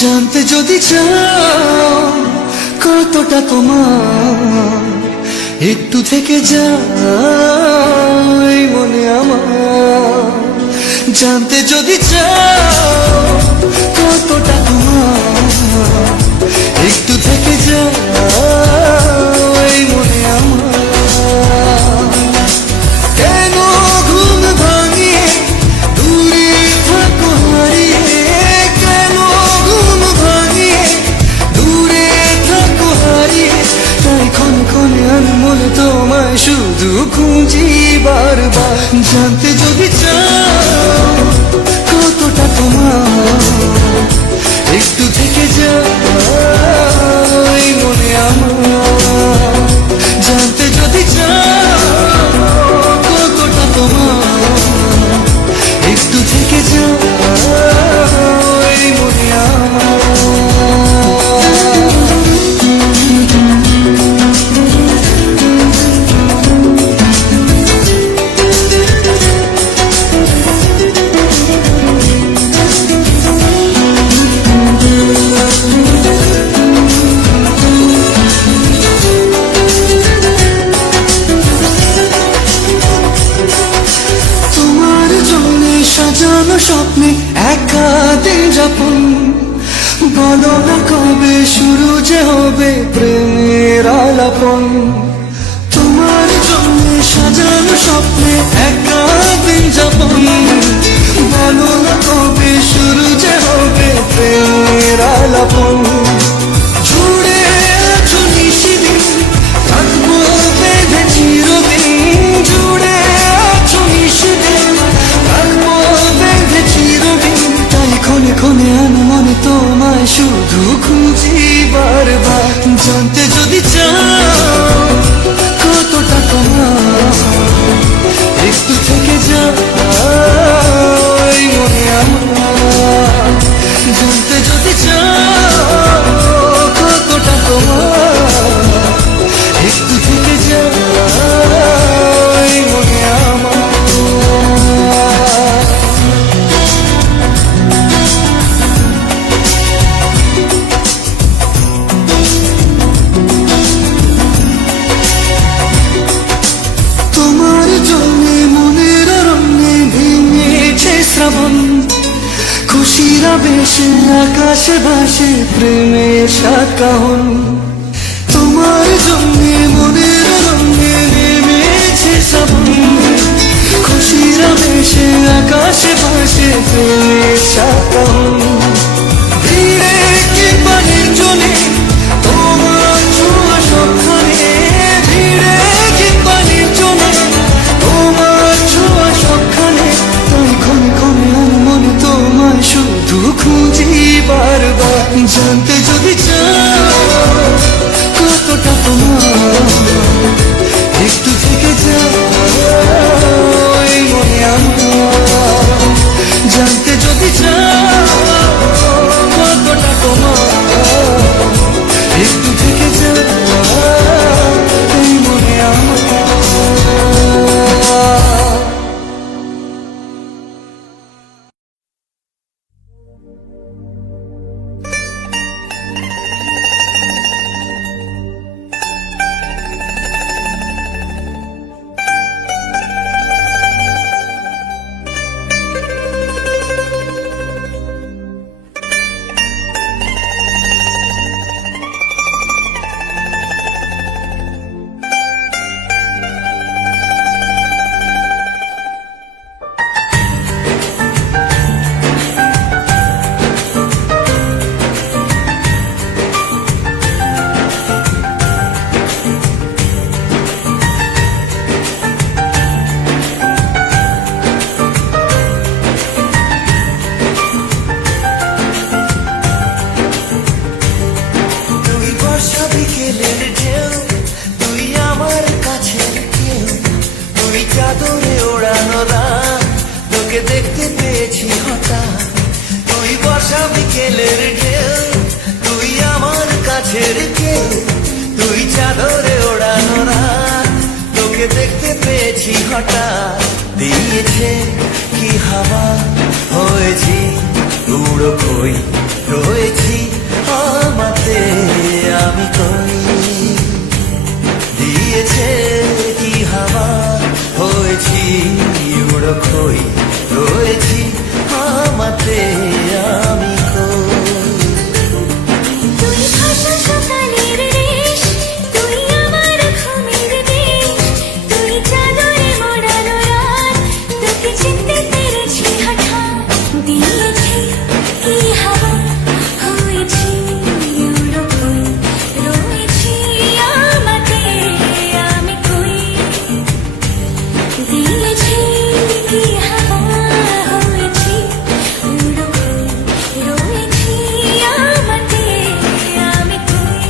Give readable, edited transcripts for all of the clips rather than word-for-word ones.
জানতে যদি চাও কতটা তোমার, একটু থেকে যাই মনে আমার। জানতে যদি চাও কতটা তোমার, একটু থেকে যাই মনে আমার। কেন ঘুম ভাঙিয়ে দূরে থাকো হারিয়ে, কেন ঘুম ভাঙিয়ে দূরে থাকো হারিয়ে, তাই ক্ষণে ক্ষণে আমি মনে তোমায় শুধু খুঁজি বারবার। জানতে যদি চাও কতটা তোমার, একটু থেকে যাই মনে আমার। জানতে যদি চাও কতটা তোমার, একটু থেকে যাই মনে আমার। সাজানো স্বপ্নে একা দিন যাপন, বলো না কবে শুরু যে হবে প্রেমের আলাপন। তোমার জন্য সাজানো স্বপ্নে একা দিন যাপন, বলো না কবে শুরু যে হবে প্রেমের আলাপন। জুড়ে আছো নিশিদিন, থাকবো বেঁধে চিরদিন। জুড়ে আছো নিশিদিন, থাকবো বেঁধে চিরদিন। তাই ক্ষণে ক্ষণে আমি মনে তোমায় শুধু খুঁজি বারবার। জানতে যদি চাও কতটা তোমার, একটু থেকে যাই মনে আমার। জানতে যদি চাও কতটা তোমার, একটু থেকে যাই মনে আমার। তোমার জন্যে মনের রঙে ভেঙেছে শ্রাবণ, খুশির আবেশে আকাশে ভাসে প্রেমের সাতকাহন। তোমার জন্যে মনের রঙে নেমেছে শ্রাবণ, খুশির আবেশে আকাশে ভাসে প্রেমের সাতকাহন। ভিড়ে কিংবা নির্জনে তোমার ছোঁয়া সবখানে, ভিড়ে কিংবা নির্জনে তোমার ছোঁয়া সবখানে। তাই ক্ষণে ক্ষণে আমি মনে তোমায় শুধু খুঁজি বারবার। জানতে যদি চাও কতটা তোমার, একটু থেকে যাই মনে আমার। জানতে যদি চাও কতটা তোমার, একটু থেকে যাই মনে আমার। চাদরে ওড়ানো রাত, তোকে দেখতে পেয়েছি হঠাৎ। তুই বর্ষা বিকেলের ঢেউ, তুই আমার কাছের কেউ। তুই চাদরে ওড়ানো রাত, তোকে দেখতে পেয়েছি হঠাৎ। দিয়েছে কি হাওয়া, হয়েছি উড়ো কই রয়েছি কই রয়েছি আমাতে আমি কই। তুই ভাষা সকালের দেশ, তুই আমার ঘুমের দেশ, তুই চাদরে মোড়ানো রাত, তোকে চিনতে পেরেছি হঠাৎ। দিয়েছি কি হাওয়া, হয়েছি উড়ো কই, রয়েছি আমাতে আমি কই। দিয়েছি কি হাওয়া, হয়েছি উড়ো কই, রয়েছি আমাতে আমি কই।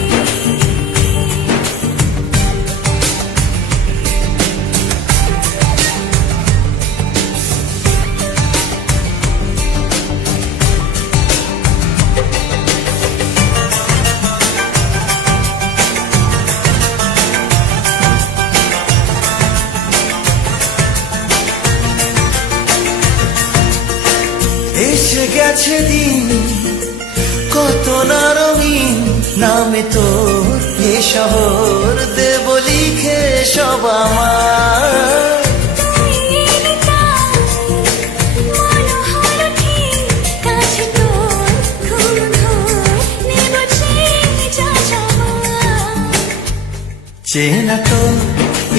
এসে গেছে দিন কত না রঙিন, নামে তোর এ শহর দেব লিখে সব আমার। তুই এলি তাই মনোহর ঠিক, কাছে তোর ঘুম ঘুম নেব যা যাওয়া। চেনা তো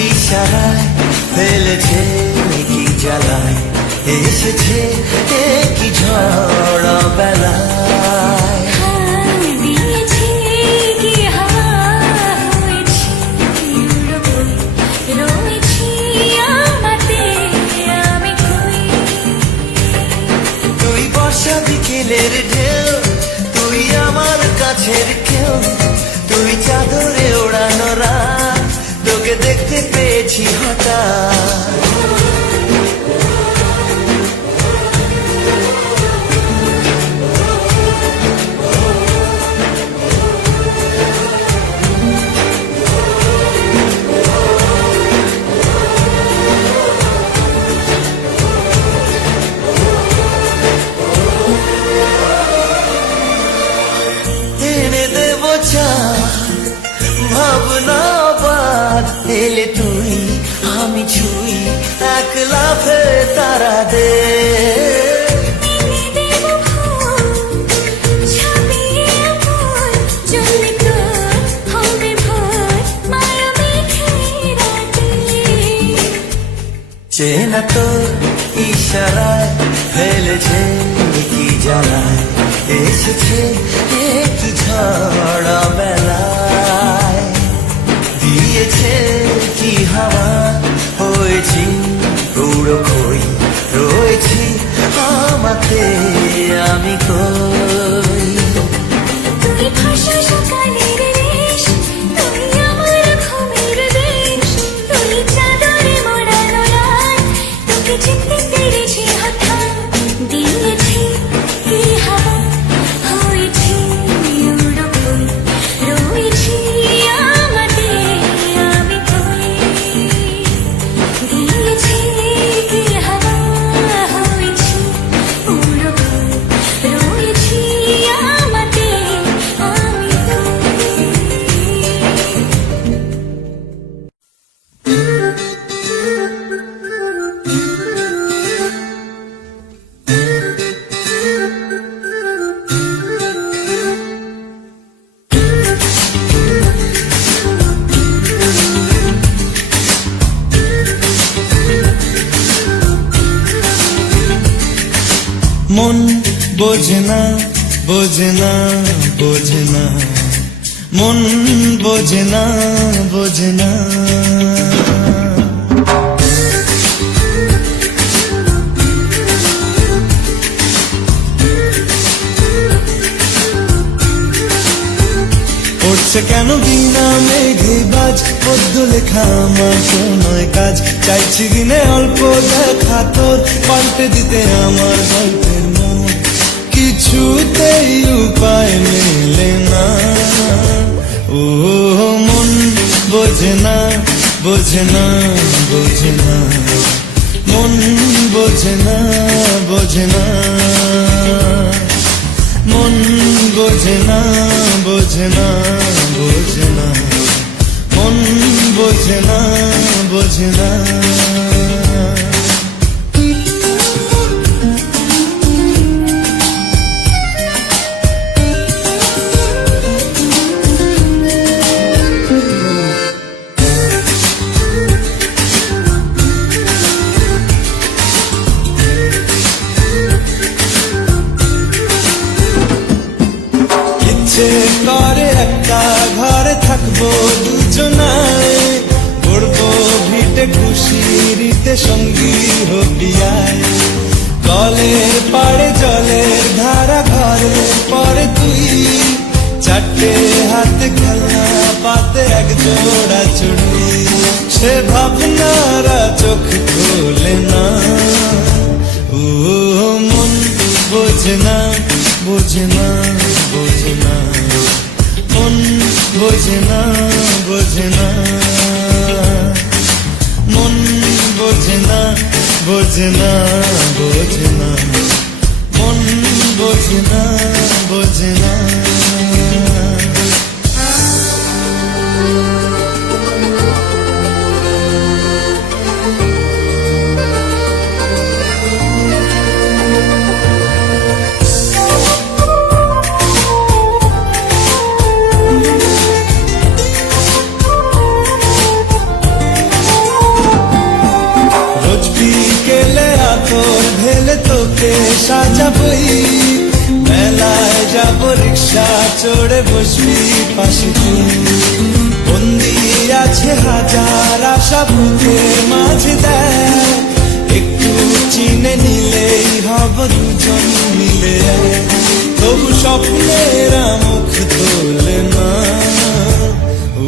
ইশারায় ফেলেছে কি জ্বালায়, এসেছে কি ঝড় বেলায়। দিয়েছি কি হাওয়া, হয়েছি উড়ো কই, রয়েছি আমাতে আমি কই। তুই বর্ষা বিকেলের ঢেউ, তুই আমার কাছের কেউ, তুই চাদরে ওড়ানো রাত, তোকে দেখতে পেয়েছি হঠাৎ। এনে দেব চা ভাবনা বাদ, এলে তুই আমি ছুই এক লাফে তারা দে। এনে দেব ফুল, ছাপিয়ে ফুল, জলে তোর হবে ভোর, মায়া মেঘে রাতে। চেনা তো ইশারায় ফেলেছে কি জ্বালায়, এসেছে কি ঝড় বেলায়। দিয়েছে কি হাওয়া, হয়েছি উড়ো কই, রয়েছি আমাতে আমি কই। তুই ভাষা সকালের দেশ, তুই আমার ঘুমের দেশ, তুই চাদরে মোড়ানো রাত, তোকে চিনতে পেরেছি হঠাৎ। দিয়েছি কি হাওয়া, হয়েছি উড়ো কই, রয়েছি আমাতে আমি কই। দিয়েছি কি হাওয়া, হয়েছি উড়ো কই, রয়েছি আমাতে আমি মন বোঝে না বোঝে না বোঝে না, মন বোঝে না বোঝে না। পড়ছে কেন বিনা মেঘে বাজ, পদ্য লেখা আমার তো নয় কাজ। চাইছি দিনে অল্প দেখা তোর, পাল্টে দিতে আমার গল্পের মন। কিছুতেই উপায় মেলে না, ও মন বোঝে না বোঝে না বোঝে না, মন বোঝে না বোঝে না, মন বোঝে না বোঝে না বোঝে না, মন বোঝে না বোঝে না। পিয়ায় কলের পাড়ে জলের ধারা ঘরের পরে তুই চারটে হাতে খেলা পাতে এক জোড়া চুড়ি সে ভাবনারা চোখ খোলে না ও মন বোঝে না বোঝে না বোঝে না মন বোঝে না বোঝে না মন বোঝে না বোঝে না বোঝে না মন বোঝে না বোঝে না রোজ বিকেলে আতর ঢেলে তোকে সাজাবই মেলায় যাব রিক্সা চড়ে বসবি পাশে তুই বন্দি আছে হাজার আশা বুকের মাঝে দেয় একটু চিনে নিলেই হব দুজন মিলে তবু স্বপ্নেরা মুখ তোলে না ও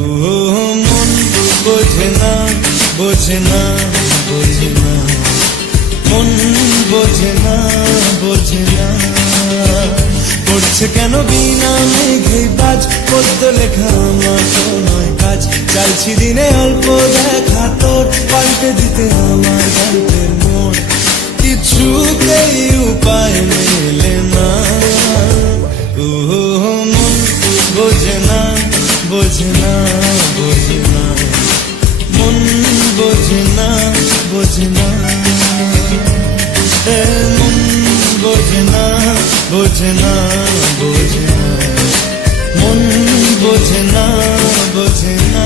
মন বোঝে না বোঝে না বোঝে না মন বোঝে না বোঝে না পড়ছে কেন বিনা মেঘে বাজ পদ্য লেখা আমার তো নয় কাজ চাইছি দিনে অল্প দেখা তোর পাল্টে দিতে আমার গল্পের মোড় কিছুতেই উপায় মেলে না ও মন বোঝে না বোঝে না বোঝে না মন বোঝে না বোঝে না মন বোঝে না বোঝে না বোঝে না মন বোঝে না বোঝে না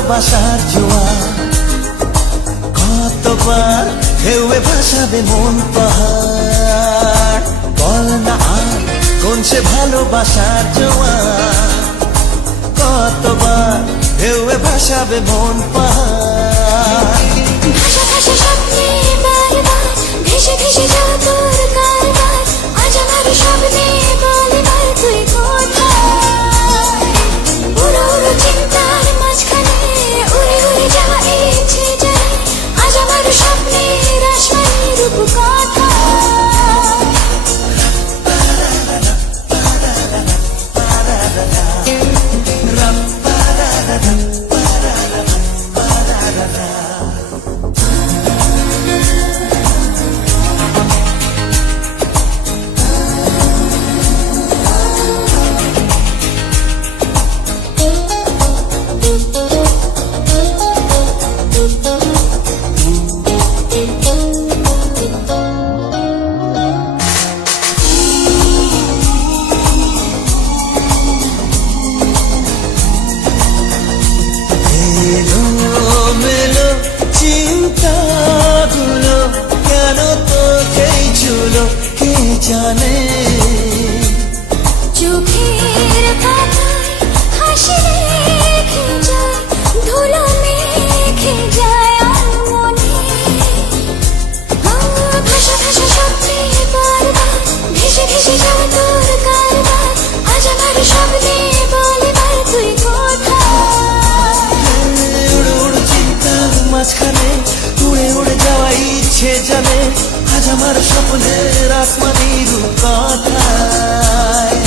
ভালোবাসার জোয়ার, কতবার ঢেউয়ে ভাসাবে মন পাহাড়। বল না আর কোন সে ভালোবাসার জোয়ার, কতবার ঢেউয়ে ভাসাবে মন পাহাড়। ভাষা ভাষা স্বপ্নে বারবার ভেসে ভেসে যাও তোর কারবার, আজ আমার স্বপ্নে বল এবার তুই কোথায়? উড়ো উড়ো চিন্তার মাঝখানে উড়ে উড়ে যাওয়া ইচ্ছে জানে, আজ আমার স্বপ্নের আসমানি রূপ কোথায়? এলোমেলো চিন্তাগুলো কেন তোকেই ছুলো কে জানে। চোখের পাতায় হাসি রেখে যায়, ধুলো মেখে যায় আনমনে। ভাষা ভাষা স্বপ্নে বারবার ভেসে ভেসে যাও তোর কারবার, আজ আমার স্বপ্নে বল এবার তুই কোথায়? উড়ে উড়ে চিন্তার মাঝখানে উড়ে উড়ে যাওয়া ইচ্ছে জানে, আজ আমার স্বপ্নের আসমানি রূপ কোথায়?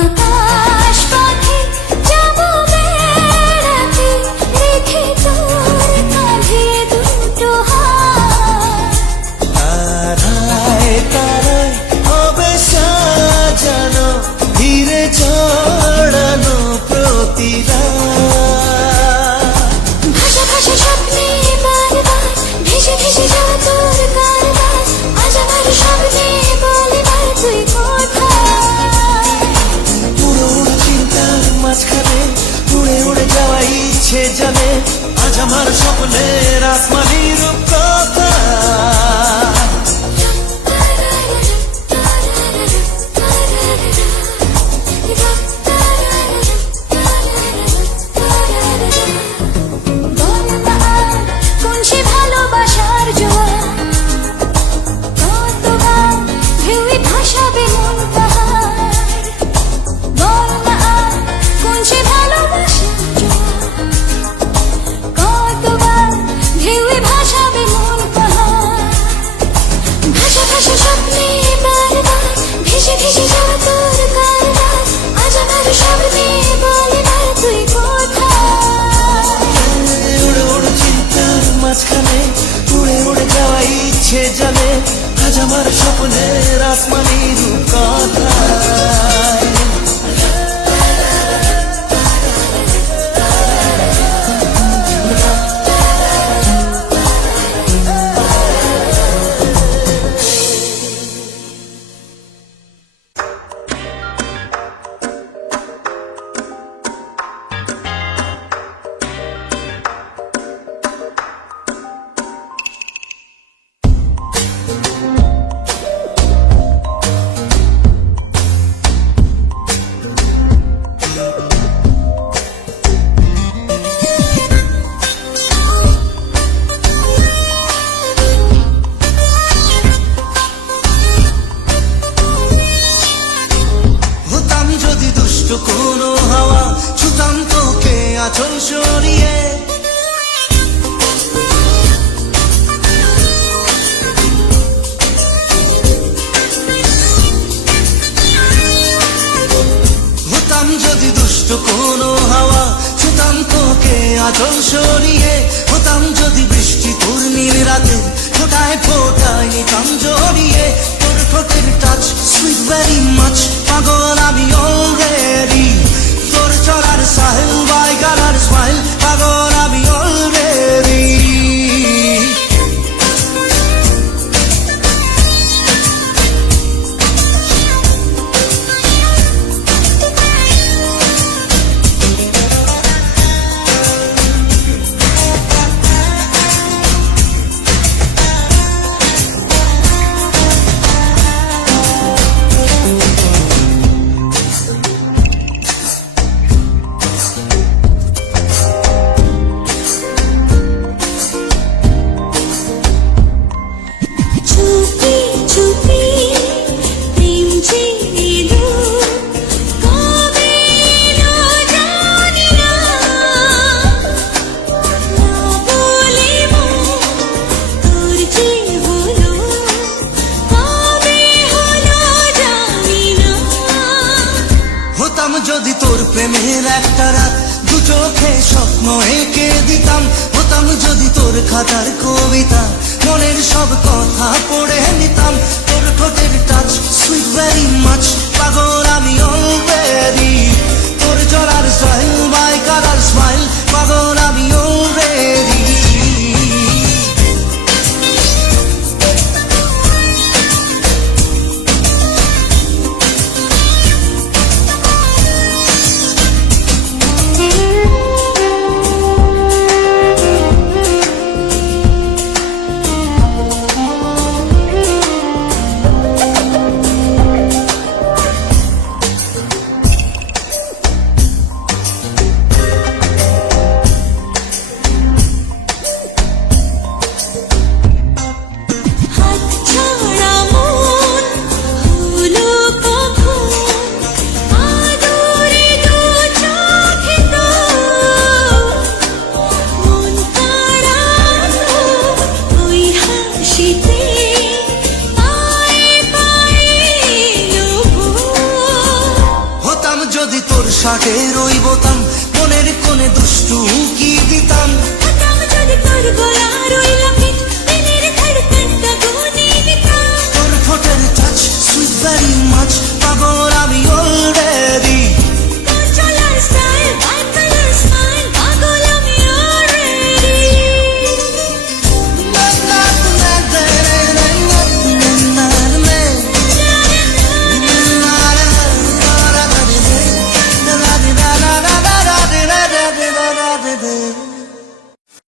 আকাশ পাখি যাবো বেড়াতে, রেখে তোর কাঁধে দুটো হাত। তারায় তারায় হবে সাজানো ধীরে জড়ানো প্রতিরা। ভাষা ভাষা স্বপ্নে বারবার ভেসে ভেসে যাও তোর কারবার, আজ আমার স্বপ্নে বল এবার তুই কোথায়? উড়ে উড়ে চিন্তার মাঝখানে উড়ে উড়ে যাওয়া ইচ্ছে জানে, আজ আমার স্বপ্নের আসমানি রূপ কোথায়? বল না আর কোন সে ভালোবাসার জোয়ার, কতবার ঢেউয়ে ভাসাবে মন পাহাড়। বল না আর কোন সে ভালোবাসার জোয়ার, কতবার ঢেউয়ে ভাসাবে মন পাহাড়। ভাষা ভাষা স্বপ্নে বারবার ভেসে ভেসে যাও তোর কারবার, আজ আমার স্বপ্নে বল এবার তুই কোথায়? উড়ে উড়ে চিন্তার মাঝখানে উড়ে উড়ে যাওয়া ইচ্ছে জানে, আজ আমার স্বপ্নের আসমানি রূপ কোথায়? আঁচল সরিয়ে ছুতাম তোকে আঁচল সরিয়ে, হতাম যদি বৃষ্টি তোর নীল রাতে, ফোটায় ফোটায় নিতাম জড়িয়ে তোর ঠোঁটের টাচ, সুইট ভেরি মাচ, পাগল আমি অলরেডি তোর চলার সাহেল, বাই গালার স্মাইল, পাগল আমি অলরেডি। চুপি চুপি প্রেম যে এলো, কবে এলো জানি না, না বলে মন তোর যে হলো, কবে হলো জানি না। হতাম যদি তোর প্রেমের একটা রাত, দু চোখে স্বপ্ন এঁকে দিতাম, হতাম যদি তোর খাতার কবিতা, মনের সব কথা পড়ে নিতাম, তোর ঠোঁটের টাচ, সুইট ভেরি মাচ, পাগল আমি অলরেডি তোর চলার স্টাইল, বাই কালার স্মাইল, পাগল আমি অলরেডি। হাত ছাড়া মন হলো কখন, আদরে দু চোখে তোর, মন কাড়ানো ওই হাসিতে, পায়ে পায়ে এলো ভোর। হতাম যদি তোর শাকের ওই বোতাম, মনের কোণে দুষ্টু কি